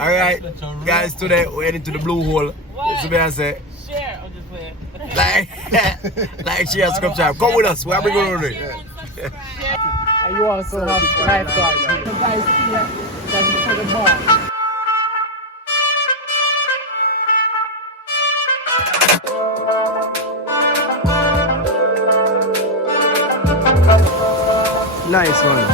Alright, guys, today we're heading to the blue hole. That's what I say. Share. I'm just playing. Like, share, subscribe. Come with us. Where are we going to do? And you also have lifeguards here. The guys here, that's for the bar. Nice one.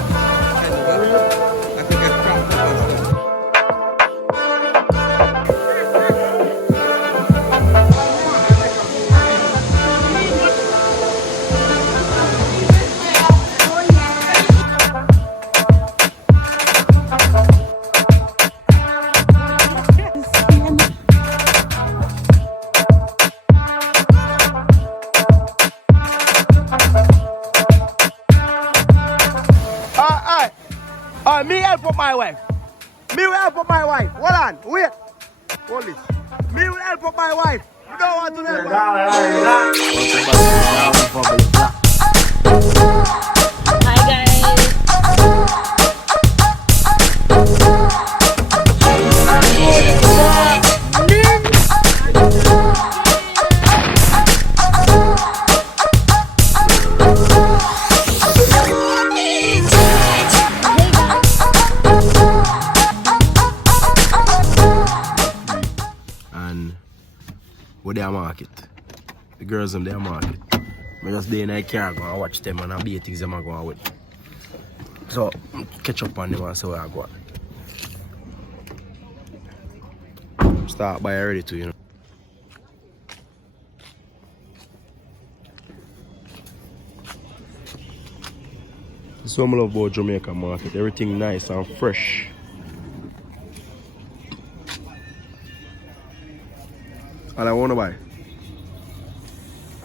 Me help up my wife. Me will help up my wife. Hold on, wait. Hold it. Me will help up my wife. You don't want to help her. Hi guys. Where they market. The girls in their market. I just be in a car going to watch them and I be things them I go with. So catch up on them and see where I go. Start by already too, you know. This is what I love about Jamaica market. Everything nice and fresh. And I want to buy. I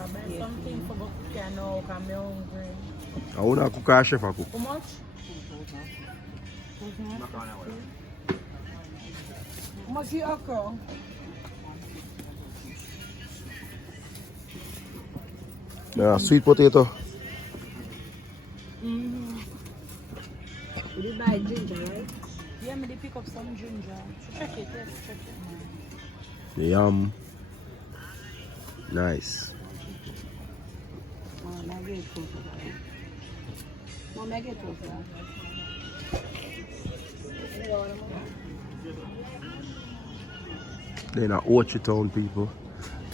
buy something for both piano, I'm hungry. I want to cook a chef. How much? How much you okra? Yeah, sweet potato. Mm-hmm. You did buy ginger, right? Yeah, I did pick up some ginger. Check it, yes, check it. Yum. Nice. They're not Ocho Town people.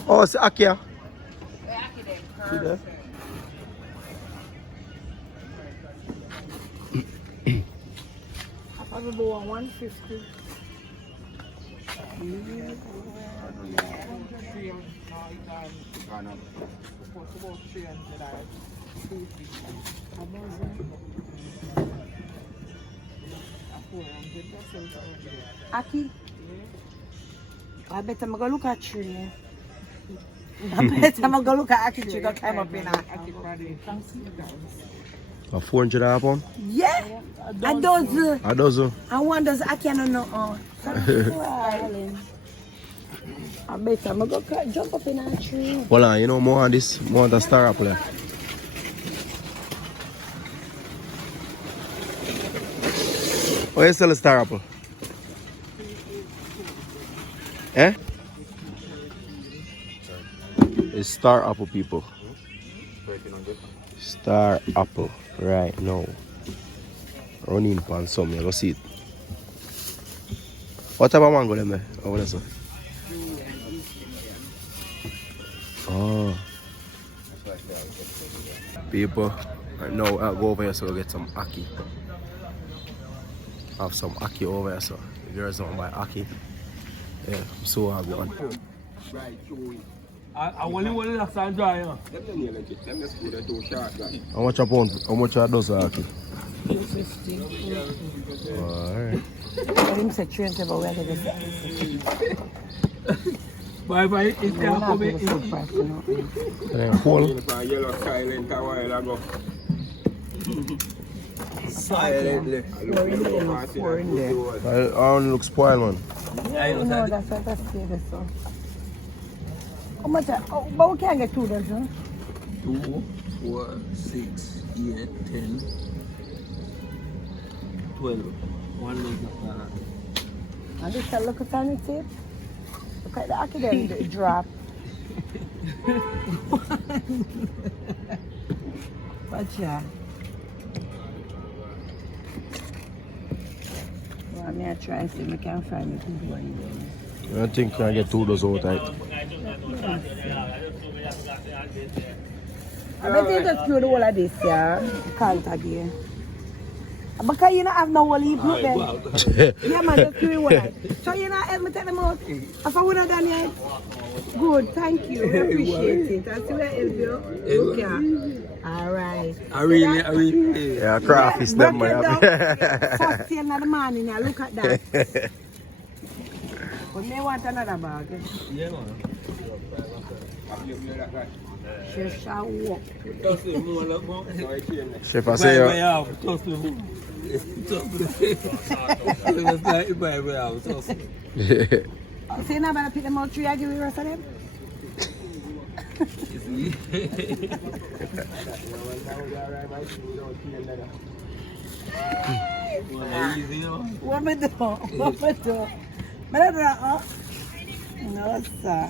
Oh, it's Akia. See there? I probably bought 150. Aki, I bet I'm gonna look at you. I bet I'm gonna look at Aki tree that climb up in A 400 happen? Yeah, a dozen. A dozen. I wonder if I can know. I bet I'm gonna go jump up in a tree. Hold on, you know more on this, more on the star apple. Oh, you sell a star apple? Eh? It's star apple, people. Star apple, right now. Running pan some, you go see it. What type of mango them there? Over there, sir? Oh. People, right now I'll go over here so I'll get some ackee. I have some ackee over here, so the girls don't buy ackee. Yeah, so I'll go on. I only last time dry, How much a pound? How much a dozen ackee? 250. Alright. Him say 20, but we're going to bye, it can't come in. Whole? Silently. Four in there. I only look spoiled, man. Yeah, no, that's what I say. How much? But we can't get 2 dozen. 2, 4, 6, 8, 10, 12. 1 dozen. And this a look at tiny tip. Look at the accident drop. Watch ya. Well, I'm try and see if I can find it. I think I get 2 dozen out, right? I bet you just throw the whole of this, yeah. Can't again. Because you don't have no whole heap up there. Yeah, man, just throw it whole. So you not help me take them out? If I would have done it. Good, thank you. We appreciate it. I see where I help you. Look here. All right. I really. Yeah, crawfish them, man. First thing in the morning, I look at that. But me want another bag. Yeah, man. She shall walk. Chef, I say, So you not better pick them out 3 and give me the rest of them? What me do? What me do? Me not do that, huh? No, sir.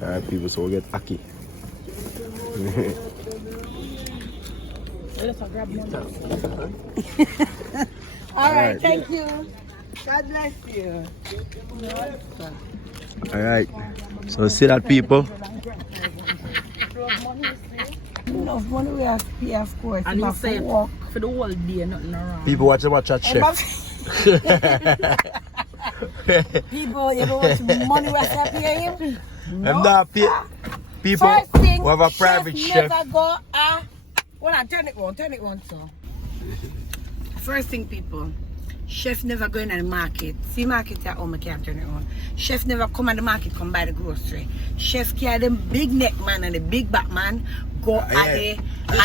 and people so get aki. All right, thank you. God bless you. All right. So see that, people. Enough money we have to pay, of course. And You you have to say walk. for the whole day, nothing wrong. People watch them watch that chef. People, you know what money we have to pay him? Them not pay. People First thing, who have a private chef. never go, well, I turn it one, so. First thing, people, chef never go in the market. See market at home, I can't turn it on. Chef never come at the market, come buy the grocery. Chef carry them big neck man and the big back man, go at the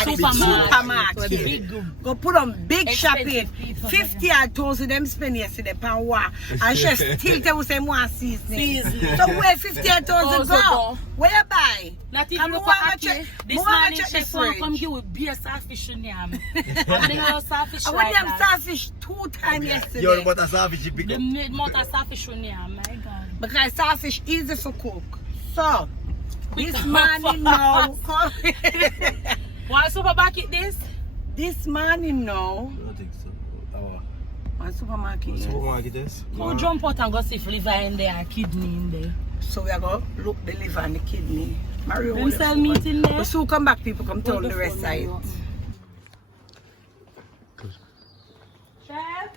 supermarket. Go put on big shopping. 50 or 1,000 them spend yesterday per war. And chef still tell us them one seasoning. So where 50 or 1,000 go? Where you buy? Not even Come for on, Aki. check- This more morning, check the chef will fridge. come here with beer starfish in yam. And they have starfish I like went them that. starfish 2 times yesterday. a savage pick They made more starfish in yam, my God. Because starfish easy for cook. So, this morning now, Why supermarket this? this morning now, I don't think so. one supermarket. Yes. Supermarket is? Go jump out and go see if liver in there and kidney in there. So we are going to look the liver and the kidney. Mario, Them sell meat in there? But soon come back, people come tell the rest of it. Chef?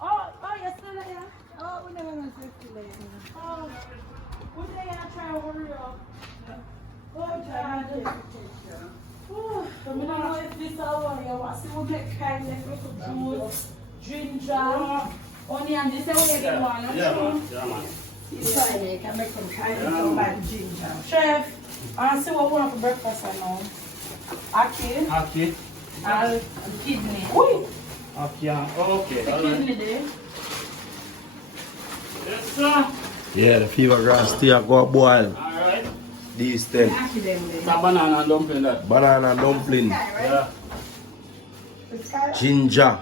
Oh, you're still there? Oh, we never know you're still there. Oh, what day I try to hurry up? Oh, John. Oh, I don't know if this is one you want. See, we get kindness with juice, ginger, onion. This is what you get one. Yeah, man. You can make some kindness by ginger. Chef, I see what we want for breakfast right now. Aki. And kidney. Oi! Okay, The kidney there. Yes, sir. Yeah, the fever grass still go boil. Alright. These 10. Aki them there. Some banana and dumpling that. Banana dumpling. Yeah. Ginger.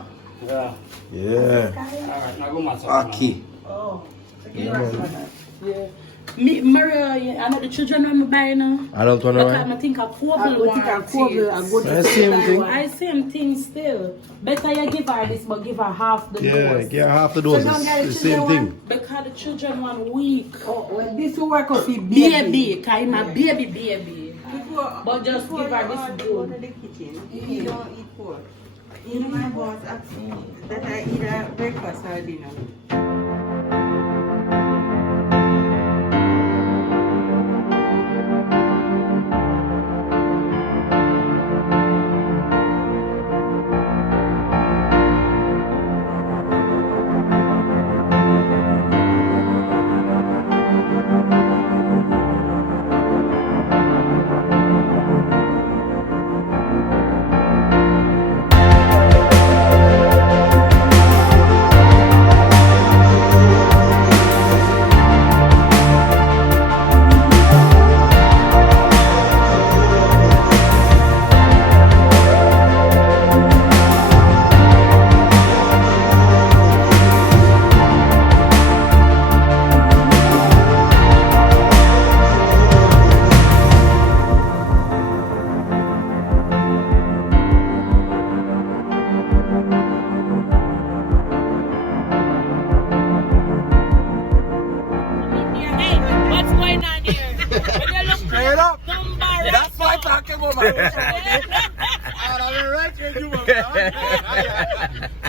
Yeah. Yeah. Alright, now go myself. Aki. Oh. Yeah. Me, Mario, I know the children when I buy now. I don't want Because to. I think a I Kobe go take a Kobe, I go Yeah, to same thing. I same thing still. Better you give her this, but give her half the Yeah, dose. get half the doses. don't get The the same children thing. Because the children 1 week. Oh, well, this will work out for Baby, because I'm a baby. Before, But just give her this go food. to the kitchen. You don't eat pork. You know my boss asked me that I eat a breakfast or dinner.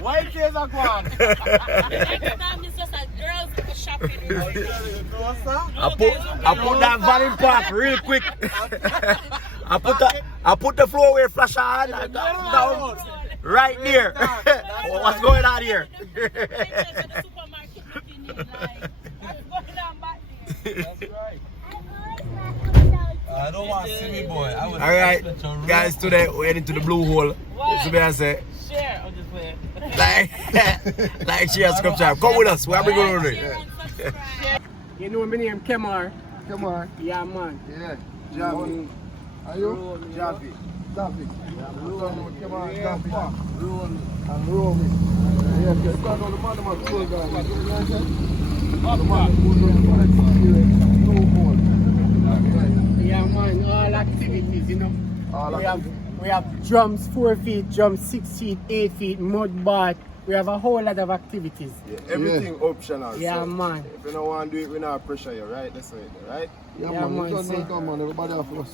White chairs are gone. Next time it's just a girls shopping. I put that van in park real quick. I put the floor away flash on down right there. What's going on here? I don't want to see me, boy. Alright, guys, today we're heading to the blue hole. This is what I say. Share. I'm just playing. Like, share, subscribe. Come with us. Where are we going to do? You know my name, Kemar. Kemar. Yeah, man. Yeah. Javi. Are you? Javi. Javi. Kemar. Javi. And Romy. Yeah, because the man of cool guy. The man who knows experience. No more. Yeah, man. All activities, you know. We have drums 4 feet, drums 6 feet, 8 feet, mud bath. We have a whole lot of activities. Yeah, everything optional. Yeah, so man. If you don't want to do it, we not pressure you, right? That's right, right? Yeah, man. Come on, everybody have to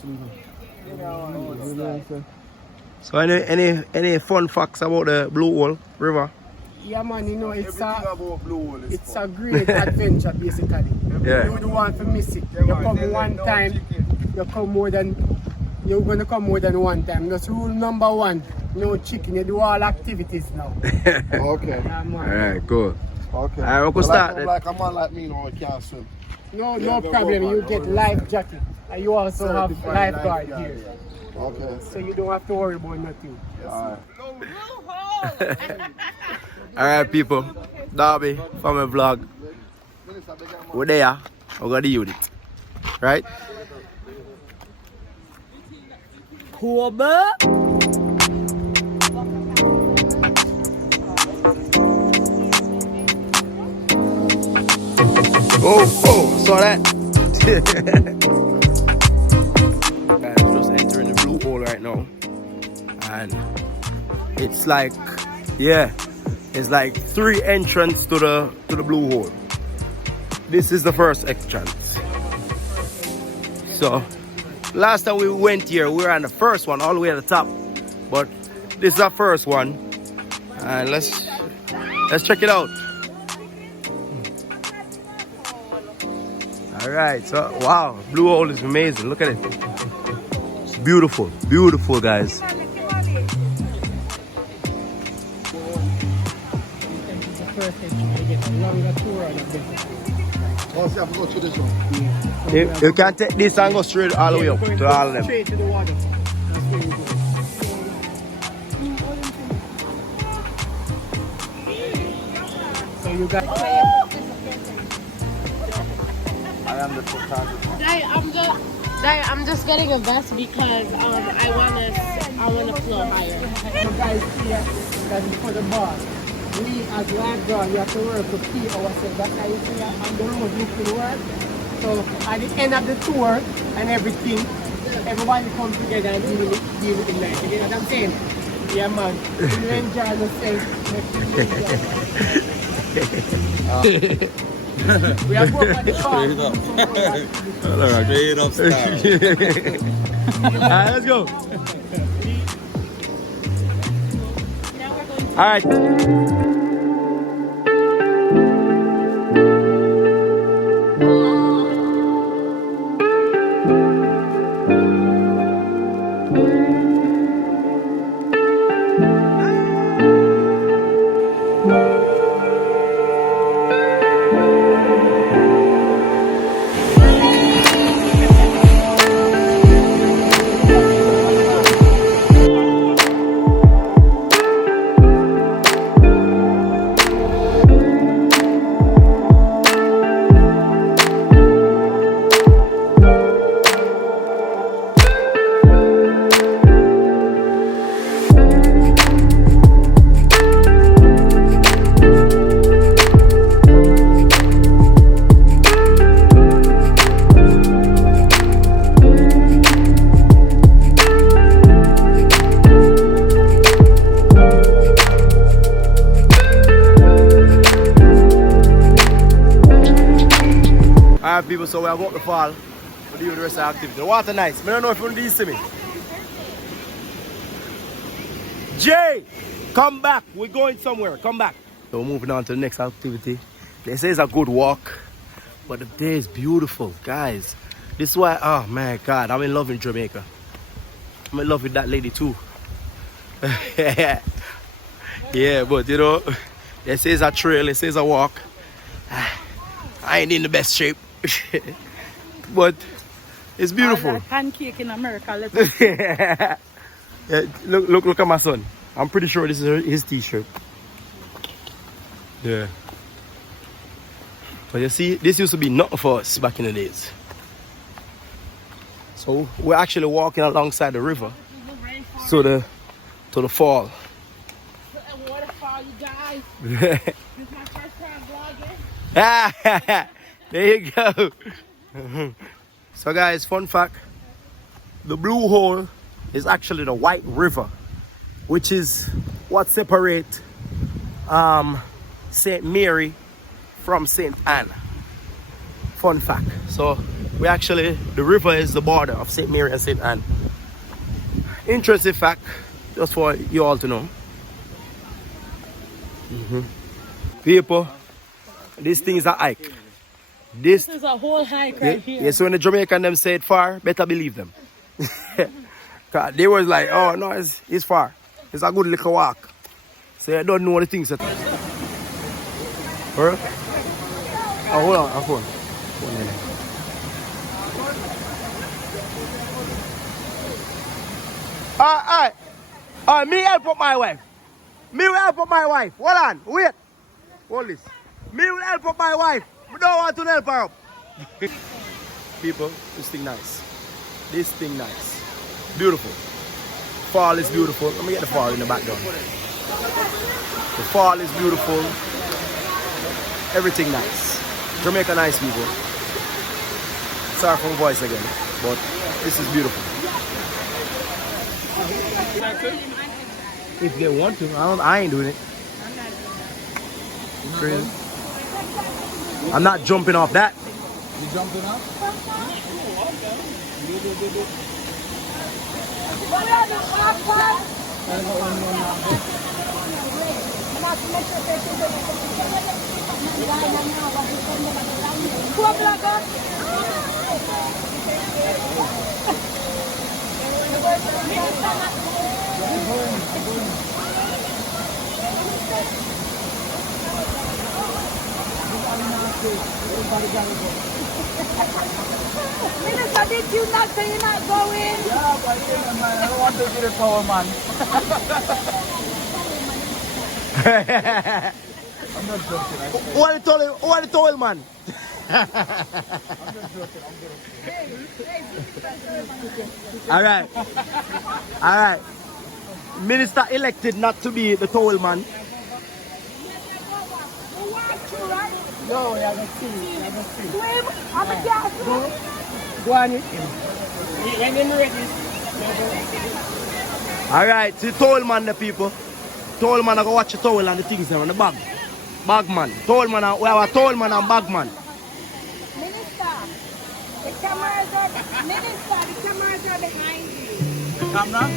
So any fun facts about the Blue Hole River? Yeah, man. You know, it's Everything about Blue Hole is it's fun. a great adventure, basically. Yeah. You don't want to miss it. You come one time, you come more than. You're going to come more than one time. That's rule number 1. No chicken. You do all activities now. Okay. Yeah, man. Alright, cool. Okay. Alright, we can start then. Like a man like me, no, can't swim. No problem. You get life jacket. And you also have lifeguard here. Okay. So you don't have to worry about nothing. Alright, people. Darby Family vlog. We're there. We're going to use it. Right? Oh, saw that. Guys, just entering the blue hole right now. And it's like, yeah, it's like 3 entrances to the blue hole. This is the first entrance. So, last time we went here, we were on the first one, all the way at the top. But this is our first one. And let's check it out. Alright, so wow, blue hole is amazing. Look at it. It's beautiful, beautiful, guys. You can take this and go straight all the way up to all of them. Straight to the water. That's where you go. So you got. I'm just getting a vest because I wanna flow higher. You guys here, that is for the bar. We as lifeguard, you have to work to pee ourselves. That's how you see on the road looking work. So at the end of the tour and everything, everybody comes together and deal with the night. You know what I'm saying? Yeah, man. You enjoy yourself. We are going for the car. Straight up style. Alright, let's go. Alright. Alright people, so we are going to the fall to do the rest of the activity. The water nice. I don't know if you want to see me. Jay, come back. We're going somewhere. Come back. So we're moving on to the next activity. They say it's a good walk, but the day is beautiful, guys. This is why, oh my God, I'm in love in Jamaica. I'm in love with that lady too. Yeah, but you know, they say it's a trail, they say it's a walk. I ain't in the best shape, but it's beautiful. Pancake in America. Yeah, look at my son. I'm pretty sure this is his t-shirt. Yeah. But you see, this used to be nothing for us back in the days. So we're actually walking alongside the river to the fall. Waterfall, you guys. This is my first time vlogging. There you go. So guys, fun fact, the Blue Hole is actually the White River, which is what separates St. Mary from St. Anne. Fun fact. So the river is the border of St. Mary and St. Anne. Interesting fact, just for you all to know. People, this thing is a hike. This is a whole hike right here. Yeah, so when the Jamaican them say it far, better believe them. Cause they was like, oh no, it's far. It's a good little walk. So I don't know the things that. Alright? Oh, hold on, hold on. 1 minute. Alright, me help up my wife. Me will help up my wife. Hold on, wait. Hold this. Me will help up my wife. We don't want to help her up. People, this thing nice. This thing nice. Beautiful. Fall is beautiful. Let me get the fall in the background. The fall is beautiful. Everything nice. Jamaica nice, people. Sorry for my voice again, but this is beautiful. If they want to, I ain't doing it. Crazy. I'm not jumping off that. You jumping up? Minister, did you not say you're not going? Yeah, but I don't want to be the tall man. I'm not joking. What the tall man? I'm just joking. All right. Minister elected not to be the tall man. No, I haven't seen it. I haven't seen it. Swim? I'm a gas. Go on it. When them ready. All right, the tall man, the people. Tall man, I go watch the towel and the things there on the bag. Bag man. Tall man, we have a tall man and bag man. Minister, the cameras are behind you. The camera?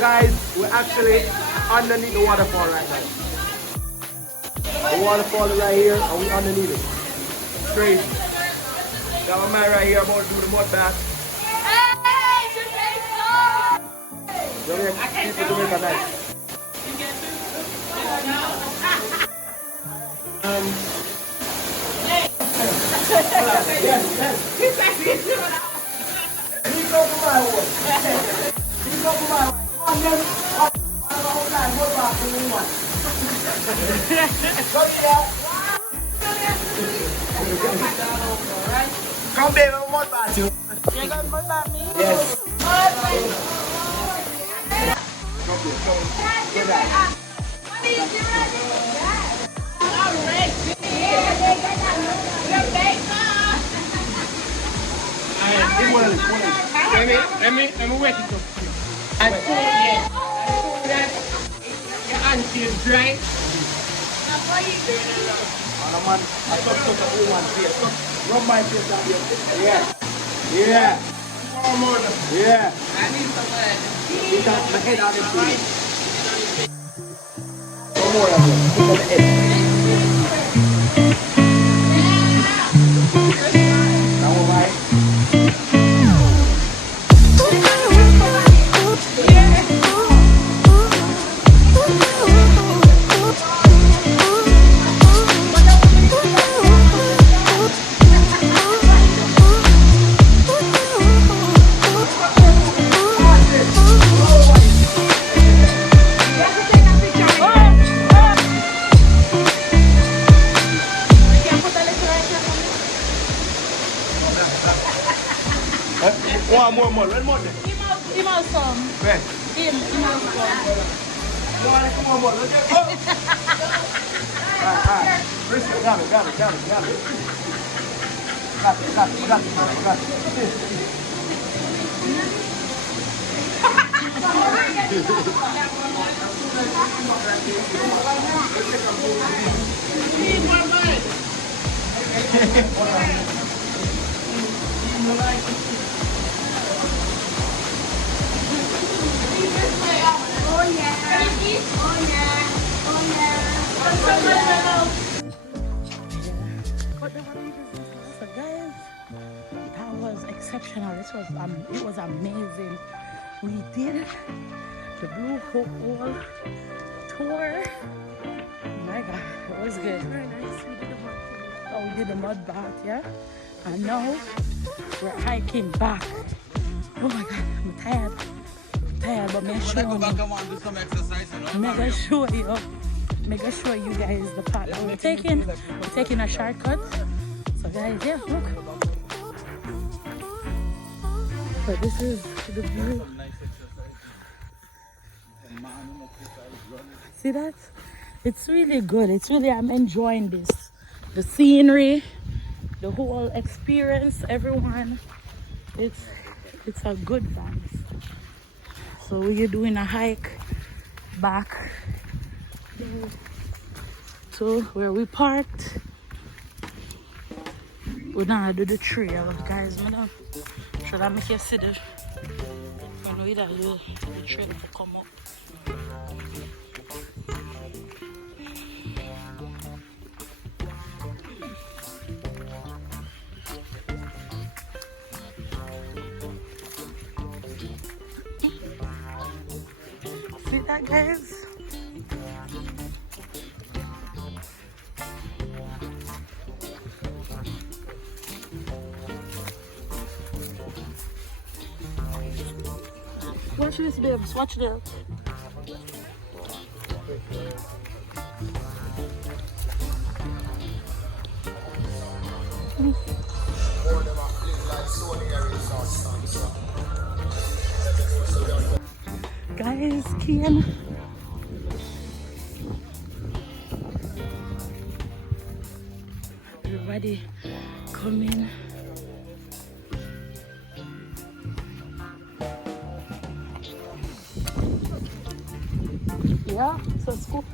Guys, we're actually underneath the waterfall right now. The waterfall is right here and we're underneath it. Crazy. Got my man right here about to do the mud bath. Jamaica, people Jamaica nice. Come baby, I'm mud bath you. You got mud bath me? Yes. Let me wet it up. And so, yeah. That your auntie is dry. And man, I touch a woman's face. Rub my face down here. Yeah. Yeah. Yeah. I need some You got my head on the feet. No more of it. Put on the head. Now bye. One more mud. Red mud. Him out some. Where? Him out some. Come on, mud. Let's go. Alright. Listen, got it. Got it. So guys, that was exceptional. It was amazing. We did the Blue Hole tour. Oh my God, it was good. Oh, we did the mud bath, yeah. And now we're hiking back. Oh my God, I'm tired. But make sure you guys the path that we're taking. We're taking a shortcut. So guys, yeah, look. So this is the view. See that? It's really good. I'm enjoying this. The scenery, the whole experience, everyone. It's a good vibe. So we're doing a hike back to where we parked. We're gonna do the trail, guys. Should I make you see the? I know that the trail to come up. See that, guys? Watch this, babes. Watch this. Guys, Kian. Everybody coming. Yeah, so it's cool.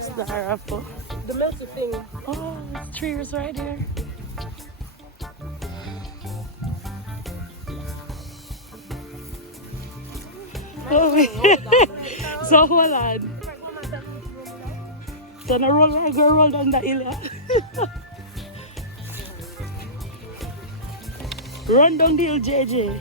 Star apple. The melted thing. Oh, trees right there. So hold on. So now roll like girl roll down the hill. Run down the hill, JJ.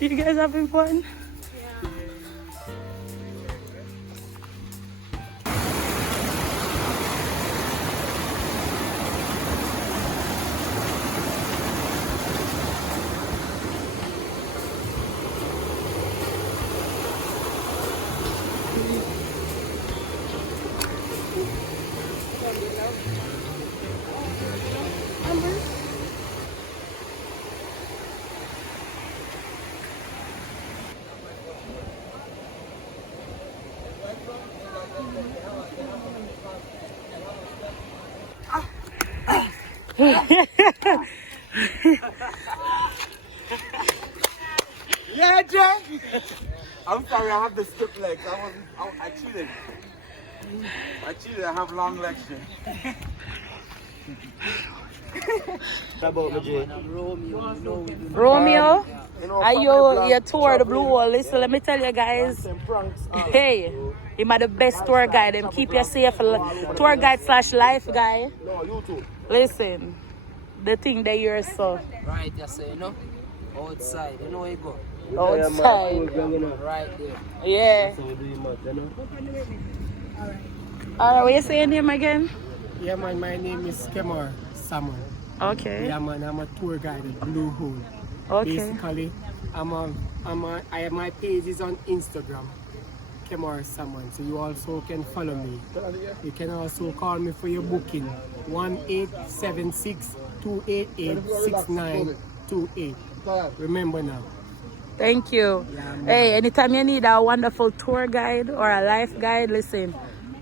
You guys having fun? Yeah, Jay. I'm sorry, I have the stiff legs. I cheated. I cheated. I have long legs. Romeo, are you tour the Blue Wall? Listen, let me tell you guys. Hey, him are the best tour guide. Him keep you safe. Tour guide / life guy. Listen, the thing that you're so. Right, you say, you know? Outside, you know where you go? Outside. Right there. Yeah. Alright, what you saying him again? Yeah, man, my name is Kemar Samuel. Okay. Yeah, man, I'm a tour guide at Blue Hole. Okay. Basically, my page is on Instagram, Kemar Samuel. So you also can follow me. You can also call me for your booking, 1-876-288-6928. Remember now. Thank you. Hey, anytime you need a wonderful tour guide or a life guide, listen,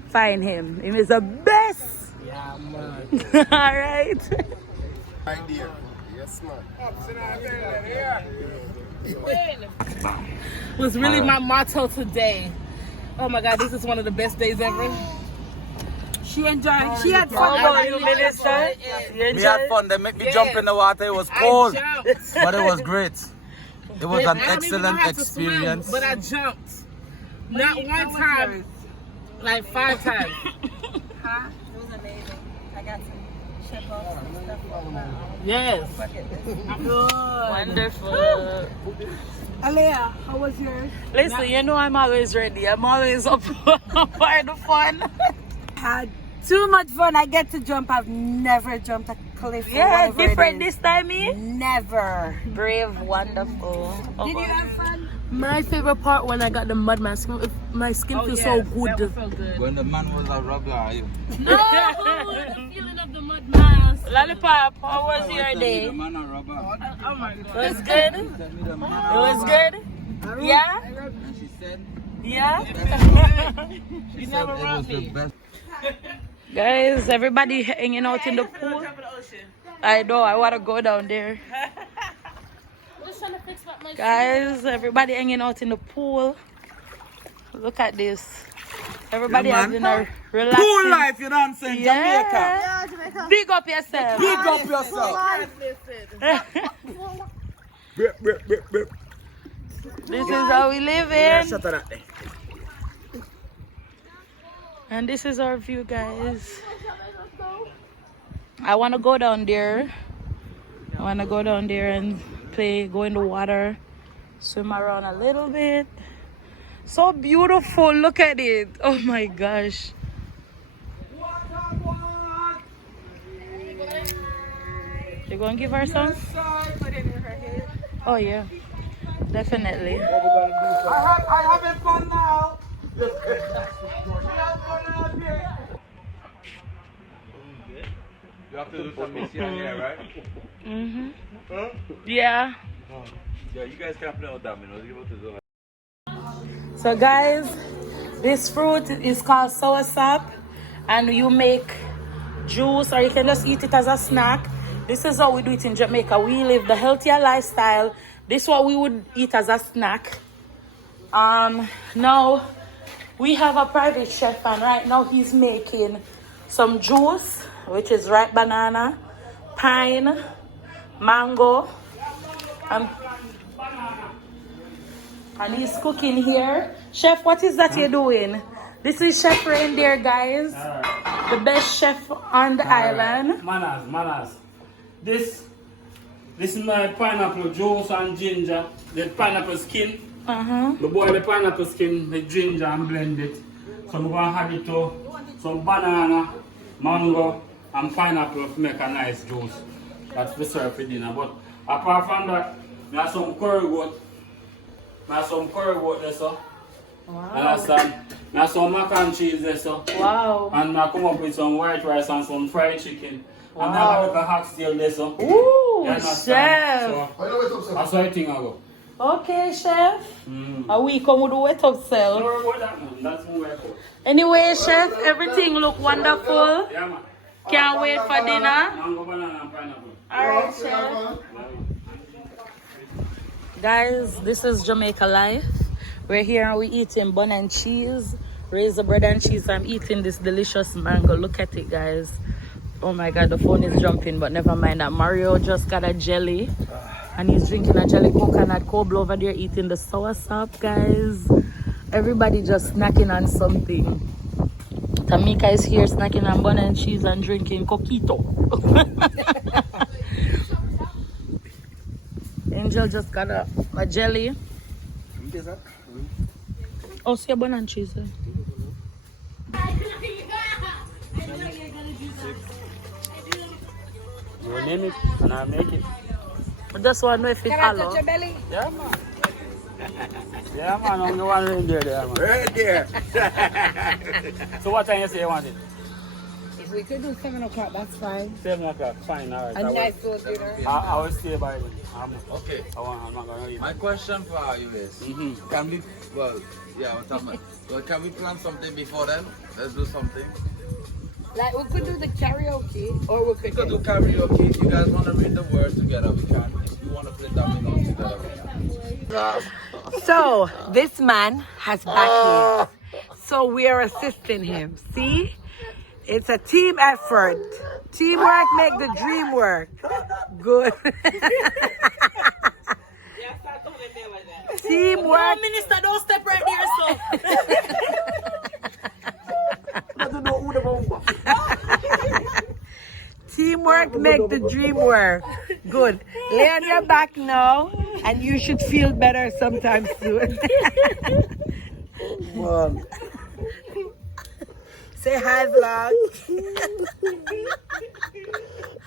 find him. He is the best. Yeah, man. All right. Right there. Yes, man. Was really my motto today. Oh my God, this is one of the best days ever. She enjoyed. She had fun. We had fun. They made me jump in the water. It was cold, but it was great. It was an excellent experience. Swim, but I jumped. Not one time, like 5 times. Huh? It was amazing. I got some chip off and stuff like that. Yes. Good. Wonderful. Alea, how was yours? Listen, you know I'm always ready. I'm always up for the fun. Had too much fun. I get to jump. I've never jumped a cliff. or Yeah, whatever it different is. this time, eh? Never. Brave, wonderful. Did you have fun? My favorite part when I got the mud mask. My skin feels so good. When the man was a rubber, No, the feeling of the mud mask. Lollipop, how was your day? the man a rubber. Oh my God. It was good? It was good? Yeah? And she said, Yeah? she said it was the best. Guys, everybody hanging out in the pool. I know, I want to go down there. Guys, everybody hanging out in the pool. Look at this. Everybody having a relaxing. Cool life, you know what I'm saying? Yeah. Jamaica. Big up yourself. Big up yourself. This is how we live in. And this is our view, guys. I want to go down there. I want to go down there and play, go in the water, swim around a little bit. So beautiful. Look at it. Oh my gosh. You gonna give her some? Oh yeah, definitely. I having fun now. You have to do some mission here, right? Mhm. Yeah. Yeah, you guys can play with that, man. So guys, this fruit is called soursop, and you make juice or you can just eat it as a snack. This is how we do it in Jamaica. We live the healthier lifestyle. This is what we would eat as a snack. Now We have a private chef, and right now he's making some juice, which is ripe banana, pine, mango, and he's cooking here. Chef, what is that you're doing? This is Chef Reindeer, guys. The best chef on the island. Manners. This is my pineapple juice and ginger. The pineapple skin. We boil the pineapple skin, the ginger, and blend it. So we're going to add it to some banana, mango, and pineapple to make a nice juice. That's we serve for dinner. But apart from that, we have some curry goat. There, so. Wow. And some mac and cheese there, so. Wow. And I come up with some white rice and some fried chicken. Wow. And I have a little hot steel there, so. Ooh, You chef. understand? So, that's how I think I go. Okay, chef. A week come with the wet up cell. Don't worry about that, man. That's my way. Anyway, chef, everything look wonderful. Yeah, man. Can't wait for dinner. Mango, banana, and pineapple. Alright, chef. Guys, this is Jamaica Life. We're here and we're eating bun and cheese, razor bread and cheese. I'm eating this delicious mango. Look at it, guys. Oh my god, the phone is jumping, but never mind that. Mario just got a jelly and he's drinking a jelly coconut. Coble over there eating the soursop, guys. Everybody just snacking on something. Tamika is here snacking on bun and cheese and drinking coquito. Angel just got a jelly. Oh, see a bun and cheese. You will name it and I'll make it. I just want to know if it's hollow. Yeah, man. Yeah, man. I'm the one reindeer there, man. Right there. So what time you say you want it? If we could do 7 o'clock, that's fine. 7 o'clock. Fine, all right. A nice little dinner. I will stay by it. Okay. I'm not going to eat. My question for you is, can we, well, can we plan something before then? Let's do something. Like, we could do the karaoke, or we We could could do karaoke. If you guys want to read the word together, we can. If you want to play dominoes together, we can. So, this man has backing. So, we are assisting him. See? It's a team effort. Teamwork make the dream work. Good. Teamwork. No, Minister, don't step right there, Teamwork make the dream work. Good. Lay on your back now, and you should feel better sometime soon. Man. Say hi, vlog.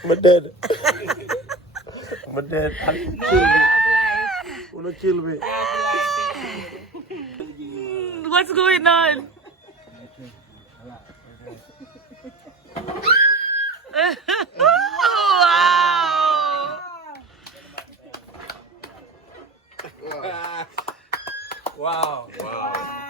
I'm dead. I'm dead. Wanna kill me. What's going on? Wow. Wow.